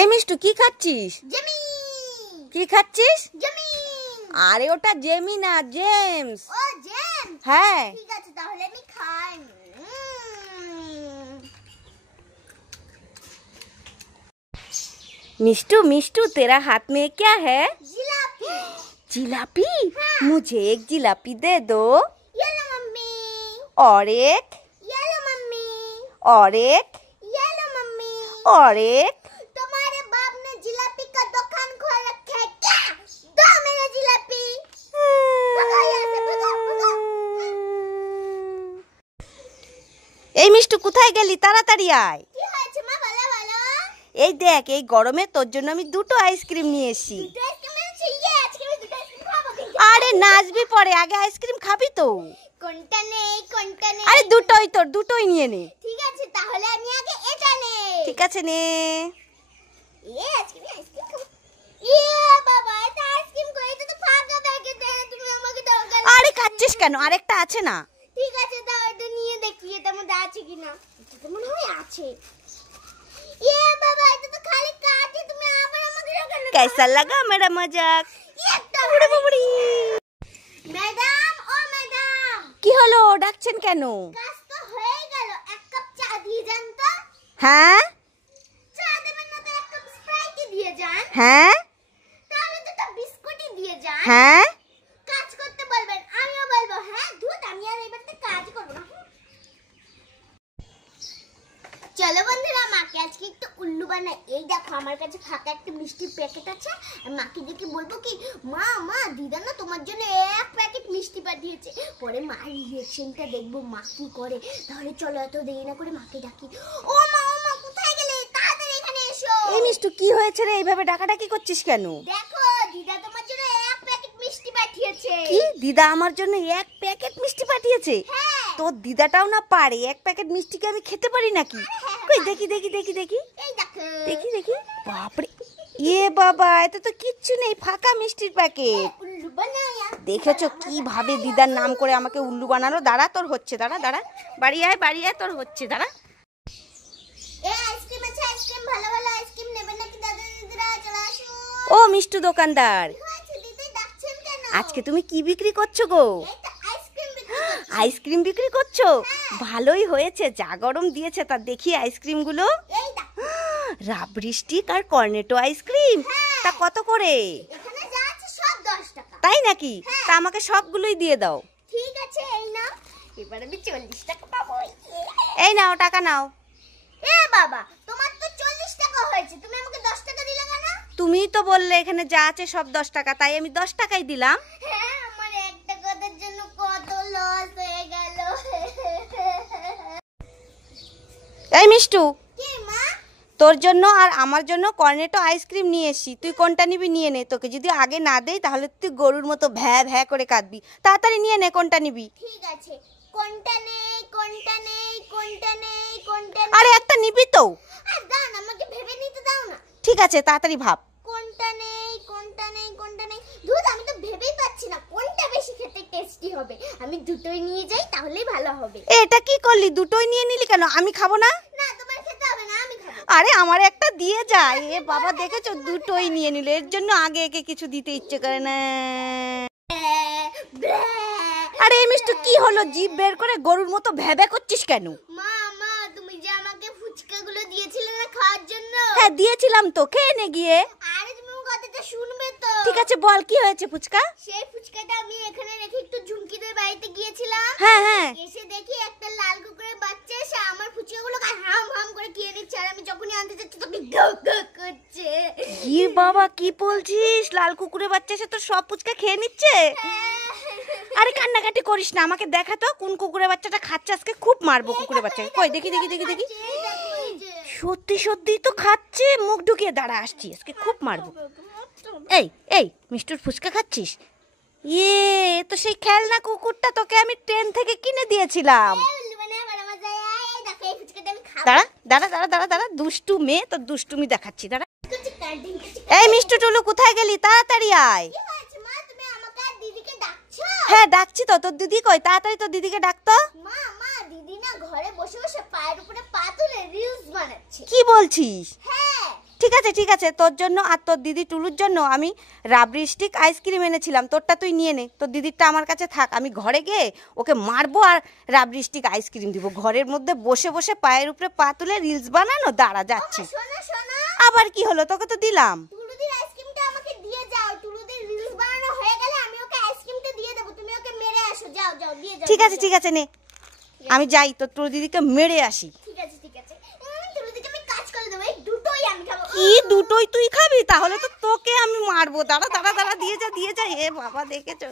এই মিষ্টু কি খাচ্ছিস? জেমি। কি খাচ্ছিস? জেমি। আরে ওটা জেমি না, জেমস। ও জেমস। হ্যাঁ ঠিক আছে তাহলে আমি খাই। मिष्टू मिष्टू तेरा हाथ में क्या है? जिलापी। जिलापी? हाँ। मुझे एक जिलापी दे दो। ये लो मम्मी। और एक। ये लो मम्मी। और एक। ये लो मम्मी। और एक। तुम्हारे बाप ने जिलापी का दुकान खोल रखा है क्या? दो मेरे जिलापी। भगो यहाँ से, भगो, भगो। এই মিষ্টু কোথায় গেলি? তাড়াতাড়ি আয়। কি হয়েছে মা, বলো বলো। এই দেখ, এই গরমে তোর জন্য আমি দুটো আইসক্রিম নিয়ে এসেছি। দুটো আইসক্রিম এনেছি? ইয়ে, আজকে আমি দুটো আইসক্রিম খাবো কিন্তু। আরে নাচবি পরে, আগে আইসক্রিম খাবি তো। কোনটা নেই, কোনটা নেই? আরে দুটোই তোর, দুটোই নিয়ে নে। ঠিক আছে তাহলে আমি আগে এটা নেই। ঠিক আছে নে। ইয়ে, আজকে আমি আইসক্রিম খাবো। ইয়ে বাবা, এটা আইসক্রিম কই? এটা তো ফাঁকা প্যাকেট, তুমি আমাকে দাও কেন? আরে খাচ্ছিস কেন? আরেকটা আছে না। ঠিক আছে দাও, এটা নিয়ে দেখি এটার মধ্যে আছে কিনা। এটা তো মনে হয় আছে। ইয়ে বাবা, এটা তো খালি কাঁচে, তুমি আবার আমাকে দাও কেন? कैसा लगा मेरा मजाक? একটা বুড়ি বুড়ি। ম্যাডাম, ও ম্যাডাম, কি হলো, ডাকছেন কেন? কাজ তো হয়ে গেল, এক কাপ চা দিয়ে যান তো। হ্যাঁ চা দেবেন না তো এক কাপ স্প্রাইট দিয়ে যান। হ্যাঁ তাহলে দুটো বিস্কুটই দিয়ে যান। হ্যাঁ। কাজ করতে বলবেন, আমিও বলবো হ্যাঁ। ধুত, আমি আর এবারে কাজ করবো না। চলো বন্ধুরা, মাকে আজকে একটু উল্লু বানাই। এই দেখো আমার কাছে ফাঁকা একটা মিষ্টির প্যাকেট আছে। আমি মাকে দেখে বলবো কি, মা মা দিদা না তোমার জন্য এক প্যাকেট মিষ্টি পাঠিয়েছে। পরে মার রিঅ্যাকশনটা দেখবো মা কি করে। তাহলে চলো এত দেরি না করে মাকে ডাকি। ও মা কোথায় গেলে? তাড়াতাড়ি এখানে এসো। এই মিষ্টু কি হয়েছে রে? এইভাবে ডাকাডাকি করছিস কেন? দেখো দিদা তোমার জন্য এক প্যাকেট মিষ্টি পাঠিয়েছে। কি, দিদা আমার জন্য এক প্যাকেট মিষ্টি পাঠিয়েছে? হ্যাঁ। তোর দিদাটাও না পারে, এক প্যাকেট মিষ্টিকে আমি খেতে পারি নাকি? কই দেখি দেখি দেখি দেখি এই দেখো। দেখি দেখি। বাপরে, ইয়ে বাবা, এতে তো কিচ্ছু নেই, ফাঁকা মিষ্টির প্যাকেট। উল্লু বানায়া। দেখেছো কিভাবে দিদার নাম করে আমাকে উল্লু বানালো? দাঁড়া তোর হচ্ছে, দাঁড়া দাঁড়া, বাড়ি আয় তোর হচ্ছে, দাঁড়া। এই আইসক্রিম আছে, আইসক্রিম ভালো ভালো আইসক্রিম নেবেন নাকি দাদা দিদিরা? চলে আসুন। ও মিষ্টু দোকানদার, কি হয়েছে দিদি, ডাকছেন কেন? আজকে তুমি কি বিক্রি করছো গো? এই তো আইসক্রিম বিক্রি করছি। আইসক্রিম বিক্রি করছো? ভালোই হয়েছে, যা গরম দিয়েছে। তা দেখি আইসক্রিম গুলো। এই দেখো, রাবড়ি স্টিক আর কর্নেটো আইসক্রিম। তা কত করে? এখানে যা আছে সব 10 টাকা। তাই নাকি? তা আমাকে সবগুলোই দিয়ে দাও। ঠিক আছে এই নাও। এবার আমি 40 টাকা পাবো। এই নাও, টাকা নাও। এ বাবা, তোমার তো 40 টাকা হয়েছে, তুমি আমাকে 10 টাকা দিলে কেন? তুমিই তো বললে এখানে যা আছে সব 10 টাকা, তাই আমি 10 টাকাই দিলাম। হ্যাঁ, আমার একটা কথার জন্য কত লস হয়ে গেল। এই মিষ্টু, কি মা? তোর জন্য আর আমার জন্য কর্নেটো আইসক্রিম নিয়ে এসছি। তুই কোনটা নিবি নিয়ে নে। তোকে যদি আগে না দেই তাহলে তুই গরুর মতো ভ্যা ভ্যা করে কাঁদবি। তাড়াতাড়ি নিয়ে নে, কোনটা নিবি? ঠিক আছে, কোনটা নেই, কোনটা নেই, কোনটা নেই, কোনটা নেই? আরে একটা নিবি তো। আর দাও না, আমাকে ভেবে নিতে দাও না। ঠিক আছে, তাড়াতাড়ি ভাব। কোনটা নেই, কোনটা নেই, কোনটা নেই? দুধ, আমি তো ভেবেই পাচ্ছি না কোনটা বেশি খেতে টেস্টি হবে। আমি দুটোই নিয়ে যাই, তাহলেই ভালো হবে। এটা কি করলি? দুটোই নিয়ে নিলি কেন? আমি খাবো না। না, তোমার খেতে হবে না, আমি খাবো। আরে আমার একটা দিয়ে যায়। এ বাবা, দেখেছো দুটোই নিয়ে নিল। এর জন্য আগে একে কিছু দিতে ইচ্ছে করে না। আরে এই মিষ্টু কি হলো? জিভ বের করে গরুর মতো ভ্যাবে করছিস কেন? মা মা, তুমি যে আমাকে ফুচকাগুলো দিয়েছিলে না খাওয়ার জন্য? হ্যাঁ দিয়েছিলাম তো, খেয়ে নে গিয়ে। আরে তুমি আমার কথাটা শুনবে তো? ঠিক আছে বল, কি হয়েছে ফুচকা? সেই ফুচকাটা আমি এখানে রেখে একটু ঝুমকিদের বাড়িতে গিয়েছিলাম। হ্যাঁ হ্যাঁ। এসে দেখি একটা লাল কুকুরের বাচ্চা এসে আমার ফুচকাগুলোকে হাম হাম করে খেয়ে নিচ্ছে। আর আমি যখনই আনতে যাচ্ছি তখন গা গা করছে। কি বাবা, কি বলছিস? লাল কুকুরের বাচ্চা এসে তো সব ফুচকা খেয়ে নিচ্ছে? আরে কান্নাকাটি করিস না, আমাকে দেখা তো কোন কুকুরের বাচ্চাটা খাচ্ছে। আজকে খুব মারবো কুকুরের বাচ্চাকে। কই দেখি দেখি দেখি দেখি। সত্যি সত্যি তো খাচ্ছে। মুখ ঢুকিয়ে দাঁড়া, আসছি, আজকে খুব মারবো। এই এই মিষ্টুর ফুচকা খাচ্ছিস? ইয়ে, এ তো সেই খেলনা কুকুরটা, তোকে আমি ট্রেন থেকে কিনে দিয়েছিলাম। দাঁড়া দাঁড়া দাঁড়া দাঁড়া দাঁড়া, দুষ্টু মেয়ে, তোর দুষ্টুমি দেখাচ্ছি, দাঁড়া। এই মিষ্টু টুলু, কোথায় গেলি? তাড়াতাড়ি আয়। হ্যাঁ ডাকছি তো। তোর দিদি কই? তাড়াতাড়ি তোর দিদিকে ডাকতো। মা মা, দিদি না ঘরে বসে বসে পায়ের উপরে পা তুলে রিলস বানাচ্ছে। কি বলছিস? হ্যাঁ। ঠিক আছে, তোর জন্য আর তোর দিদি টুলুর জন্য আমি রাবড়ি স্টিক আইসক্রিম এনেছিলাম, তোরটা তুই নিয়ে নে, তোর দিদিরটা আমার কাছে থাক। আমি ঘরে গিয়ে ওকে মারবো আর রাবড়ি স্টিক আইসক্রিম দিব। ঘরের মধ্যে বসে বসে পায়ের উপরে পা তুলে রিলস বানানো, দাঁড়া যাচ্ছে। শোনো শোনো, আবার কি হলো? তোকে তো দিলাম। টুলুদির আইসক্রিমটা আমাকে দিয়ে যাও। টুলুদির রিলস বানানো হয়ে গেলে আমি ওকে আইসক্রিমটা দিয়ে দেবো, তুমি ওকে মেরে আসো। যাও যাও, দিয়ে যাও। ঠিক আছে নে, আমি যাই তোর টুলু দিদিকে মেরে আসি। ঠিক আছে টুলুদিকে আমি কাজ করে দেবো, এই দুটোই আমি খাবো। কি দুটোই তুই খাবি? তাহলে তো তোকে আমি মারবো। দাঁড়া দিয়ে যা, এ বাবা দেখেছো।